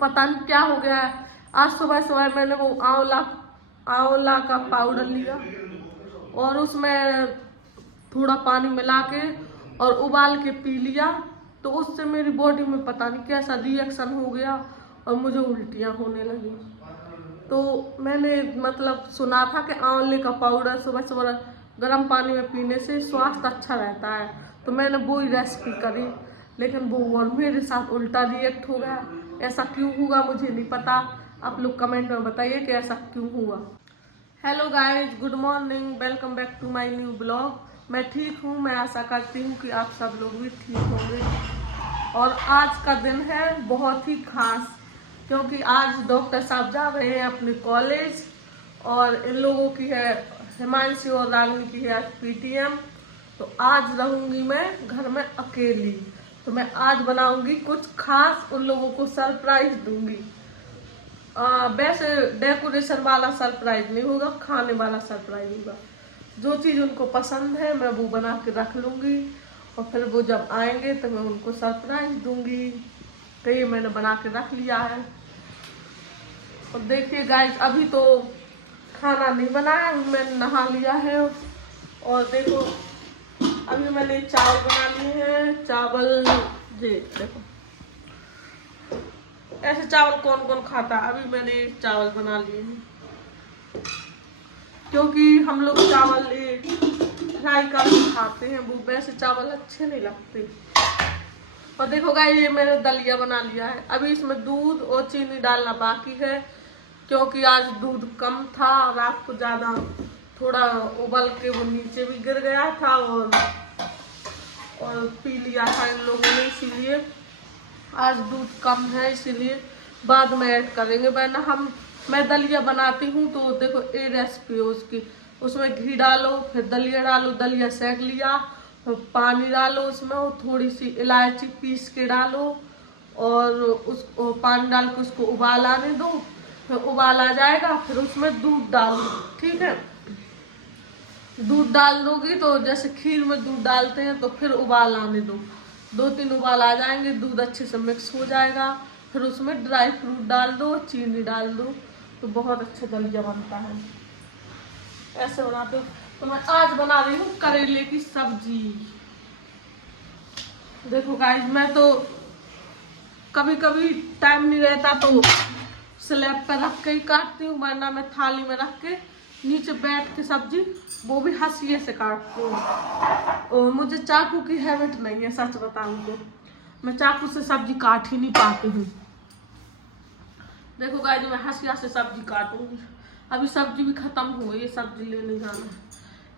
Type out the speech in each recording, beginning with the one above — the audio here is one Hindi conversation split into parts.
पता नहीं क्या हो गया है। आज सुबह सुबह मैंने वो आंवला का पाउडर लिया और उसमें थोड़ा पानी मिला के और उबाल के पी लिया, तो उससे मेरी बॉडी में पता नहीं कैसा रिएक्शन हो गया और मुझे उल्टियाँ होने लगी। तो मैंने मतलब सुना था कि आंवले का पाउडर सुबह सुबह गर्म पानी में पीने से स्वास्थ्य अच्छा रहता है, तो मैंने वो ही रेसिपी करी, लेकिन वो और मेरे साथ उल्टा रिएक्ट हो गया। ऐसा क्यों हुआ मुझे नहीं पता, आप लोग कमेंट में बताइए कि ऐसा क्यों हुआ। Hello guys, good morning, welcome back to my new blog. मैं ठीक हूँ, मैं आशा करती हूँ कि आप सब लोग भी ठीक होंगे। और आज का दिन है बहुत ही खास, क्योंकि आज डॉक्टर साहब जा रहे हैं अपने कॉलेज और इन लोगों की है, हिमांशु और रागिनी की है पीटीएम। तो आज रहूंगी मैं घर में अकेली, तो मैं आज बनाऊंगी कुछ खास, उन लोगों को सरप्राइज दूंगी। वैसे डेकोरेशन वाला सरप्राइज नहीं होगा, खाने वाला सरप्राइज होगा। जो चीज़ उनको पसंद है मैं वो बना के रख लूँगी और फिर वो जब आएंगे तो मैं उनको सरप्राइज दूंगी। तो ये मैंने बना के रख लिया है। और देखिए गाइस, अभी तो खाना नहीं बनाया, मैंने नहा लिया है। और देखो अभी मैंने चावल बना लिए हैं। चावल देखो, ऐसे चावल कौन कौन खाता है। अभी मैंने चावल बना लिए हैं, क्योंकि हम लोग चावल फ्राई करके खाते हैं, वो वैसे चावल अच्छे नहीं लगते। और देखो गाइस, ये मैंने दलिया बना लिया है। अभी इसमें दूध और चीनी डालना बाकी है, क्योंकि आज दूध कम था, रात को ज़्यादा थोड़ा उबल के वो नीचे भी गिर गया था और पी लिया था इन लोगों ने, इसीलिए आज दूध कम है, इसीलिए बाद में ऐड करेंगे। वरना मैं दलिया बनाती हूँ तो देखो ये रेसिपी है उसकी, उसमें घी डालो, फिर दलिया डालो, दलिया सेक लिया, फिर पानी डालो उसमें, और थोड़ी सी इलायची पीस के डालो और उसको पानी डाल के उसको उबाल आने दो। फिर उबाल आ जाएगा, फिर उसमें दूध डाल दो, ठीक है। दूध डाल दोगी तो जैसे खीर में दूध डालते हैं, तो फिर उबाल आने दो, 2-3 उबाल आ जाएंगे, दूध अच्छे से मिक्स हो जाएगा। फिर उसमें ड्राई फ्रूट डाल दो, चीनी डाल दो, तो बहुत अच्छा दलिया बनता है। ऐसे बनाते हो। तो मैं आज बना रही हूँ करेले की सब्जी। देखो गाइस, मैं तो कभी कभी टाइम नहीं रहता तो स्लैब पर रख के ही काटती हूँ, वरना मैं थाली में रख के नीचे बैठ के सब्जी वो भी हंसिए से काटती हूँ। मुझे चाकू की हैबिट नहीं है, सच बताऊँ तो मैं चाकू से सब्जी काट ही नहीं पाती हूँ। देखो गाइस, मैं हंसिया से सब्जी काटूंगी। अभी सब्जी भी खत्म हो गई, सब्जी लेने जाना है।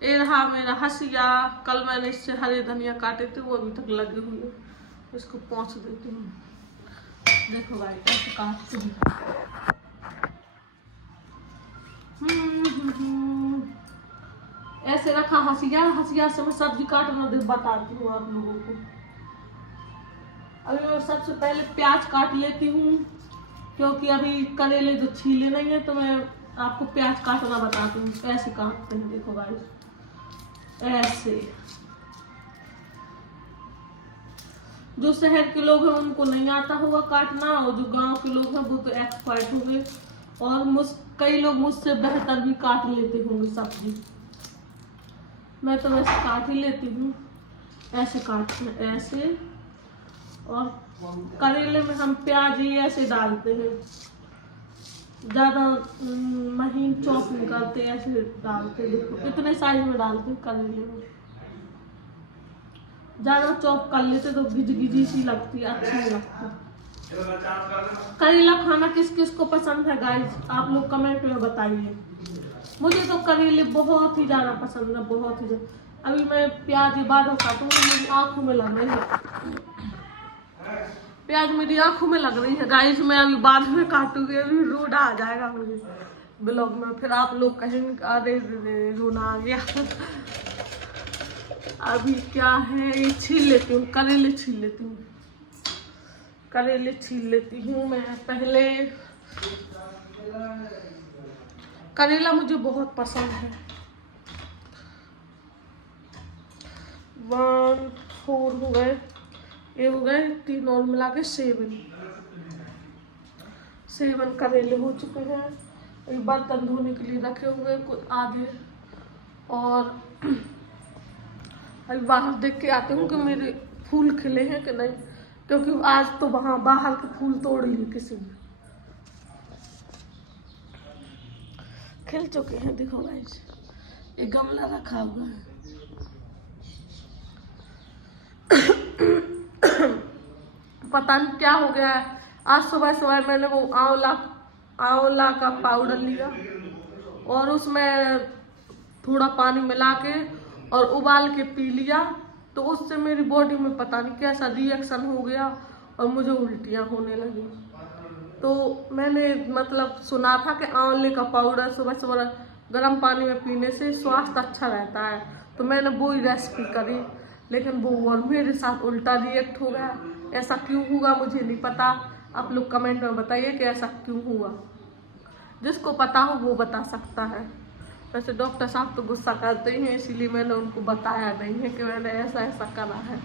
ये रहा मेरा हंसिया, कल मैंने इससे हरे धनिया काटे थे, वो अभी तक लगे हुए, इसको पोंछ देती हूँ। देखो गाइस, ऐसे काटती हूँ। ऐसे रखा हंसिया से मैं सब्जी काटना बताती हूँ आप लोगों को। अभी मैं सबसे पहले प्याज काट लेती हूँ, क्योंकि अभी करेले तो छीले नहीं है, तो मैं आपको प्याज काटना बताती हूँ। ऐसे काटते हैं, देखो गाइस, ऐसे। जो शहर के लोग हैं उनको नहीं आता होगा काटना, और जो गांव के लोग हैं वो तो एक्सपर्ट होंगे, और कई लोग मुझसे बेहतर भी काट लेते होंगे सब्जी। मैं तो वैसे काट ही लेती हूँ, ऐसे काटते हैं, ऐसे। और करेले में हम प्याज ही ऐसे डालते हैं, ज़्यादा महीन चॉप नहीं करते, ऐसे डालते। देखो इतने साइज में डालते हैं करेले में, ज़्यादा चॉप कर लेते तो गिजी सी लगती है, अच्छी नहीं लगती। करेला खाना किस किस को पसंद है गाइस, आप लोग कमेंट में बताइए। मुझे तो करेले बहुत ही ज़्यादा पसंद है, बहुत ही ज़्यादा। अभी मैं प्याज ये बाद में काटूंगी, मेरी आँखों में लग रही है प्याज, मेरी आँखों में लग रही है गाइस। मैं अभी बाद में काटूंगी, अभी रोना आ जाएगा मुझे ब्लॉग में, फिर आप लोग कहेंगे अरे रोना आ गया। अभी क्या है, ये छील लेती हूँ, करेले छील लेती हूँ, करेले छील लेती हूँ मैं पहले। करेला मुझे बहुत पसंद है। 1 4 हो गए, ये हो गए 3 और मिला के 7। 7 करेले हो चुके हैं। अभी बर्तन धोने के लिए रखे हुए कुछ आधे, और अभी बाहर देख के आते हूँ कि मेरे फूल खिले हैं कि नहीं, क्योंकि आज तो वहाँ बाहर के फूल तोड़ लिए किसी ने। खिल चुके हैं, देखो गाइस, एक गमला रखा हुआ है। पता नहीं क्या हो गया है, आज सुबह सुबह मैंने वो आंवला का पाउडर लिया और उसमें थोड़ा पानी मिला के और उबाल के पी लिया, तो उससे मेरी बॉडी में पता नहीं कैसा रिएक्शन हो गया और मुझे उल्टियाँ होने लगी। तो मैंने मतलब सुना था कि आंवले का पाउडर सुबह सुबह गर्म पानी में पीने से स्वास्थ्य अच्छा रहता है, तो मैंने वो ही रेसिपी करी, लेकिन वो और मेरे साथ उल्टा रिएक्ट हो गया। ऐसा क्यों हुआ मुझे नहीं पता, आप लोग कमेंट में बताइए कि ऐसा क्यों हुआ। जिसको पता हो वो बता सकता है। वैसे डॉक्टर साहब तो गुस्सा करते ही हैं, इसीलिए मैंने उनको बताया नहीं है कि मैंने ऐसा ऐसा करा है।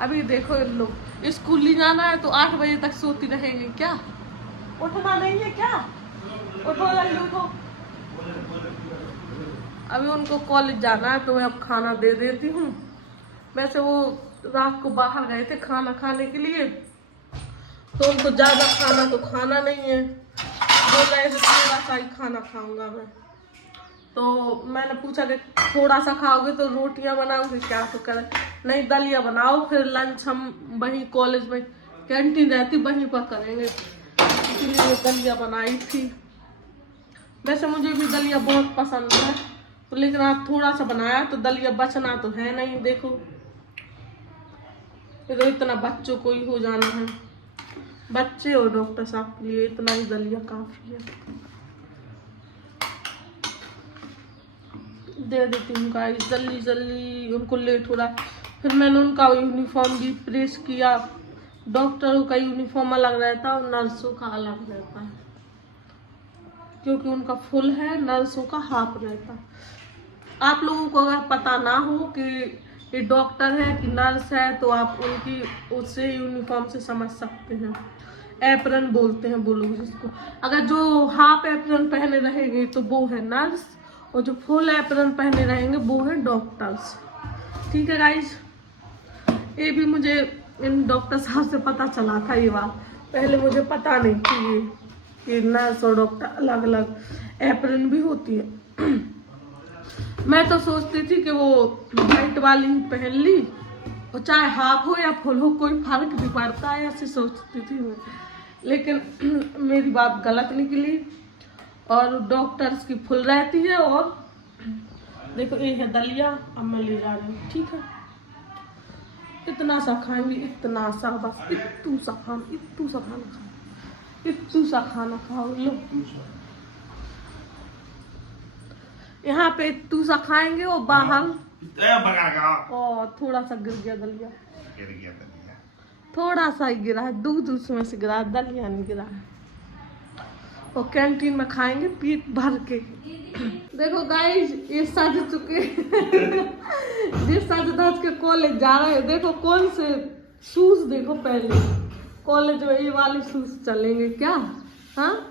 अभी देखो इन लोग स्कूल नहीं जाना है तो 8 बजे तक सोती रहेंगी क्या? उठना नहीं है क्या? उठो जल्दी उठो। अभी उनको कॉलेज जाना है तो मैं अब खाना दे देती हूँ। वैसे वो रात को बाहर गए थे खाना खाने के लिए, तो उनको ज़्यादा खाना तो खाना नहीं है, बोल रहे थे थोड़ा सा ही खाना खाऊंगा मैं। तो मैंने पूछा कि थोड़ा सा खाओगे तो रोटियां बनाओगे क्या? तो कह नहीं, दलिया बनाओ, फिर लंच हम वहीं कॉलेज में कैंटीन रहती वहीं पर करेंगे, इसीलिए दलिया बनाई थी। वैसे मुझे भी दलिया बहुत पसंद है, तो लेकिन आज थोड़ा सा बनाया तो दलिया बचना तो है नहीं। देखो तो इतना बच्चों को ही हो जाना है, बच्चे और डॉक्टर साहब के लिए इतना ही दलिया काफी है। दे देती हूँ गाइस जल्दी जल्दी, उनको लेट हो रहा है। फिर मैंने उनका यूनिफॉर्म भी प्रेस किया। डॉक्टरों का यूनिफॉर्म अलग रहता है और नर्सों का अलग रहता है, क्योंकि उनका फुल है, नर्सों का हाफ रहता है। आप लोगों को अगर पता ना हो कि ये डॉक्टर है कि नर्स है, तो आप उनकी उससे यूनिफॉर्म से समझ सकते हैं। एप्रन बोलते हैं वो लोग जिसको। अगर जो हाफ एप्रन पहने रहेंगे तो वो है नर्स, और जो फुल एप्रन पहने रहेंगे वो है डॉक्टर्स। ठीक है गाइज, ये भी मुझे इन डॉक्टर साहब से पता चला था ये बात, पहले मुझे पता नहीं थी कि नर्स और डॉक्टर अलग अलग एप्रन भी होती है। मैं तो सोचती थी कि वो वाइट वाली ही पहन ली, और चाहे हाफ हो या फुल हो कोई फर्क नहीं पड़ता है, ऐसे सोचती थी मैं। लेकिन मेरी बात गलत निकली, और डॉक्टर्स की फुल रहती है। और देखो ये है दलिया, अब मैं ले जा रही हूँ। ठीक है, इतना सा खाएंगे, इतना सा, बस इतू सा खाना, इतू सा खाना खाओ, इतू सा खाना खाओ। लो यहाँ पे इतू सा खाएंगे और बाहर और थोड़ा सा गिर गया दलिया, थोड़ा सा ही गिरा है, दूध उसमें से गिरा, दलिया नहीं गिरा है। और कैंटीन में खाएंगे पेट भर के। देखो गाइस ये सज चुके जिस सज धज के कॉलेज जा रहे हैं। देखो कौन से शूज, देखो पहले कॉलेज में ये वाले शूज चलेंगे क्या? हाँ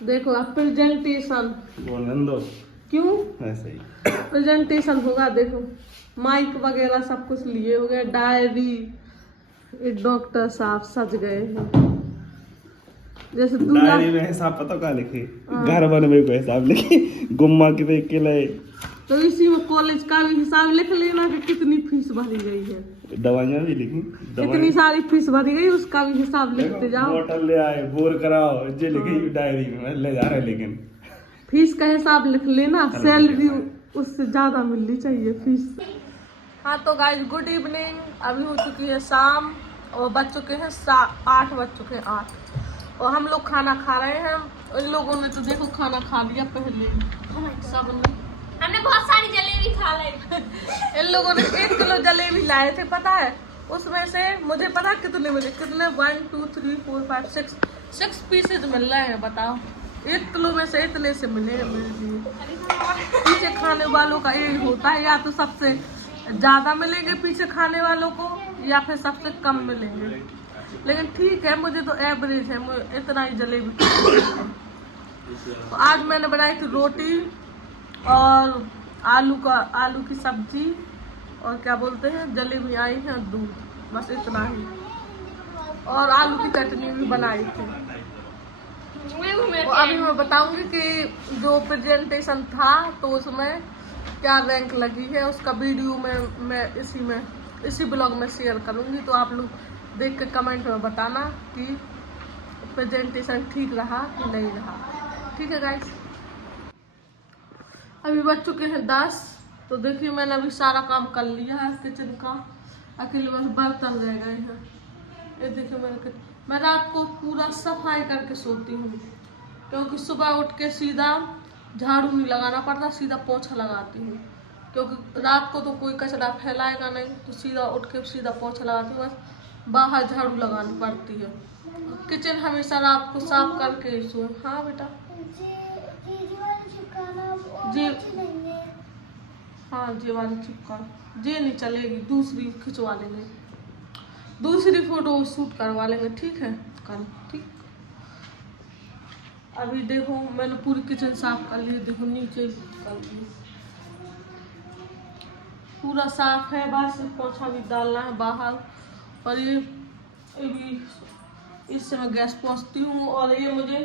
देखो अब प्रेजेंटेशन, क्यों ऐसे ही प्रेजेंटेशन होगा। देखो माइक वगैरह सब कुछ लिए हो गए, डायरी। एक डॉक्टर साहब सज गए हैं जैसे डायरी में हिसाब पता क्या लिखे, घर बनवे को हिसाब लिखे, गुम्मा के लाए। तो इसी में कॉलेज का भी हिसाब लिख लेना कि कितनी फीस भरी गई है। दवाइयाँ भी लिखी, कितनी सारी फीस भरी गई उसका भी हिसाब लिखते जाओ। बोतल ले आए, बोर कराओ, जे लिखे डायरी में ले जा रहे, लेकिन फीस का हिसाब लिख लेना। सैलरी उससे ज्यादा मिलनी चाहिए फीस। हाँ तो गाइस गुड इवनिंग, अभी हो चुकी है शाम और बज चुके हैं 8 बज चुके हैं 8, और हम लोग खाना खा रहे हैं। इन लोगों ने तो देखो खाना खा लिया पहले, सब हमने बहुत सारी जलेबी खा ली। इन लोगों ने 1 किलो जलेबी लाए थे, पता है उसमें से मुझे पता कितने मिले, कितने 1 2 3 4 5 6 पीसेज मिल रहे हैं। बताओ 1 किलो में से इतने से मिले हैं मेरे लिए। पीछे खाने वालों का यही होता है, या तो सबसे ज्यादा मिलेंगे पीछे खाने वालों को, या फिर सबसे कम मिलेंगे। लेकिन ठीक है, मुझे तो एवरेज है, मुझे इतना ही जलेबी। तो आज मैंने बनाई थी रोटी और आलू की सब्जी और क्या बोलते हैं जलेबी आई है, दूध, बस इतना ही। और आलू की चटनी भी बनाई थी। तो अभी मैं बताऊंगी कि जो प्रेजेंटेशन था तो उसमें क्या रैंक लगी है, उसका वीडियो मैं इसी ब्लॉग में शेयर करूंगी। तो आप लोग देख के कमेंट में बताना कि प्रेजेंटेशन ठीक रहा कि नहीं रहा। ठीक है गाइस, अभी बज चुके हैं 10। तो देखिए मैंने अभी सारा काम कर लिया है किचन का, अकेले बस बर्तन रह गए हैं। ये देखिए मैं रात को पूरा सफाई करके सोती हूँ, क्योंकि सुबह उठ के सीधा झाड़ू नहीं लगाना पड़ता, सीधा पोछा लगाती हूँ। क्योंकि रात को तो कोई कचरा फैलाएगा नहीं, तो सीधा उठ के सीधा पोछा लगाती हूँ, बस बाहर झाड़ू लगानी पड़ती है। किचन हमेशा रात को साफ करके सोए। हाँ बेटा जी, हाँ जी वाली चिपका जी नहीं चलेगी, दूसरी खिंचवा लेंगे, दूसरी फोटो शूट करवा लेंगे। ठीक है कल, ठीक। अभी देखो मैंने पूरी किचन साफ कर ली, देखो नीचे कर ली, पूरा साफ है, बस पोछा भी डालना है बाहर। और ये भी इससे मैं गैस पोंछती हूँ। और ये मुझे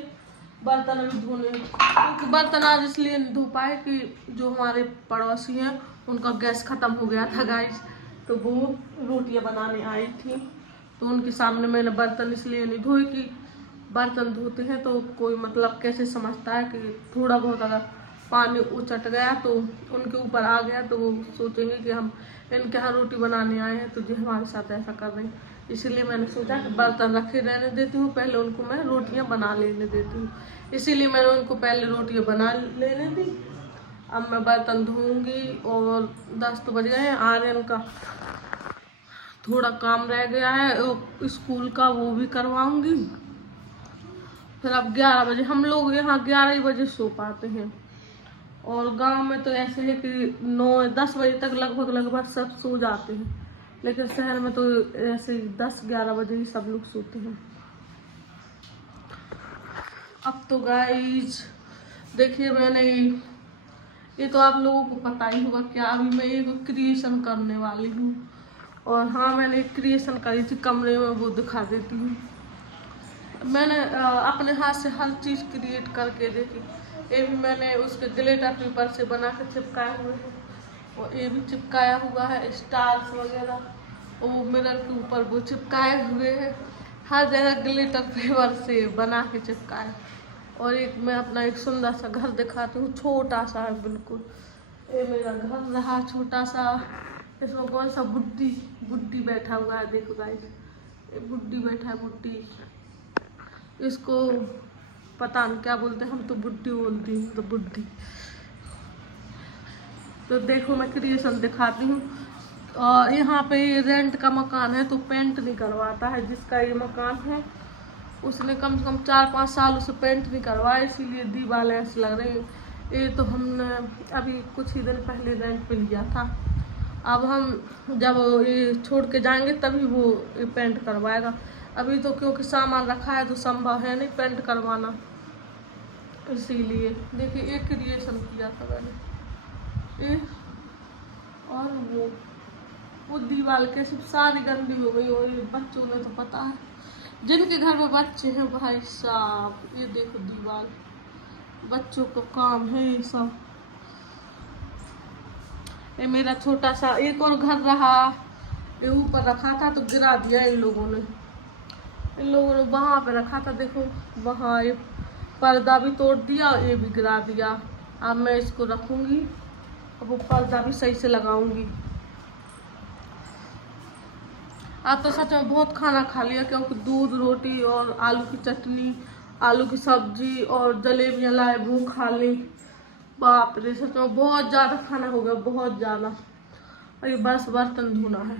बर्तन अभी धोने, क्योंकि बर्तन आज इसलिए नहीं धो पाए कि जो हमारे पड़ोसी हैं उनका गैस खत्म हो गया था गाइस, तो वो रोटियां बनाने आई थी, तो उनके सामने मैंने बर्तन इसलिए नहीं धोए कि बर्तन धोते हैं तो कोई मतलब कैसे समझता है कि थोड़ा बहुत अगर पानी उचट गया तो उनके ऊपर आ गया तो वो सोचेंगे कि हम इनके यहाँ रोटी बनाने आए हैं तो जी हमारे साथ ऐसा कर रहे हैं। इसलिए मैंने सोचा कि बर्तन रखे रहने देती हूँ, पहले उनको मैं रोटियाँ बना लेने देती हूँ। इसीलिए मैंने उनको पहले रोटियाँ बना लेने दी। अब मैं बर्तन धोऊंगी और 10 तो बज गए हैं। आर्यन का थोड़ा काम रह गया है स्कूल का, वो भी करवाऊंगी। फिर अब 11 बजे, हम लोग यहाँ 11 बजे सो पाते हैं, और गांव में तो ऐसे है कि 9-10 बजे तक लगभग सब सो जाते हैं, लेकिन शहर में तो ऐसे 10-11 बजे ही सब लोग सोते हैं। अब तो गाइज देखिए मैंने ये तो आप लोगों को पता ही होगा क्या, अभी मैं एक क्रिएशन करने वाली हूँ। और हाँ मैंने एक क्रिएशन करी थी कमरे में, वो दिखा देती हूँ। मैंने अपने हाथ से हर चीज़ क्रिएट करके देखी। ये भी मैंने उसके ग्लिटर पेपर से बना के चिपकाए हुए हैं, और ये भी चिपकाया हुआ है स्टार्स वगैरह, वो मिरर के ऊपर वो चिपकाए हुए हैं, हर जगह ग्लिटर पेपर से बना के चिपकाए। और एक मैं अपना एक सुंदर सा घर दिखाती हूँ, छोटा सा है बिल्कुल। ये मेरा घर रहा छोटा सा, इसमें कौन सा बुड्ढी बैठा हुआ है, देखो गाइस, ये बुड्ढी बैठा है, बुड्ढी, इसको पता नहीं क्या बोलते हैं, हम तो बुड्ढी बोलती हूँ, तो बुड्ढी। तो देखो मैं क्रिएशन दिखाती हूँ। और यहाँ पे ये रेंट का मकान है तो पेंट नहीं करवाता है, जिसका ये मकान है उसने कम से कम 4-5 साल उसे पेंट नहीं करवाया, इसीलिए दीवार ऐसे लग रही है। ये तो हमने अभी कुछ ही दिन पहले रेंट पे लिया था, अब हम जब ये छोड़ के जाएंगे तभी वो ये पेंट करवाएगा। अभी तो क्योंकि सामान रखा है तो संभव है नहीं पेंट करवाना, इसीलिए। देखिए एक क्रिएशन किया था मैंने, और वो दीवार के सब सारी गंदी हो गई। और बच्चों ने तो पता है, जिनके घर में बच्चे हैं भाई साहब, ये देखो दीवार, बच्चों को काम है ये सब। ये मेरा छोटा सा एक और घर रहा, ये ऊपर रखा था तो गिरा दिया इन लोगों ने वहां पे रखा था, देखो वहां ये पर्दा भी तोड़ दिया और ये भी गिरा दिया। अब मैं इसको रखूंगी, अब वो पर्दा भी सही से लगाऊंगी। आज तो सच में बहुत खाना खा लिया, क्योंकि दूध, रोटी और आलू की चटनी, आलू की सब्जी और जलेबियाँ लाए वो खा ली। बाप रे, सच में बहुत ज़्यादा खाना हो गया, बहुत ज़्यादा। और ये बस बर्तन धोना है।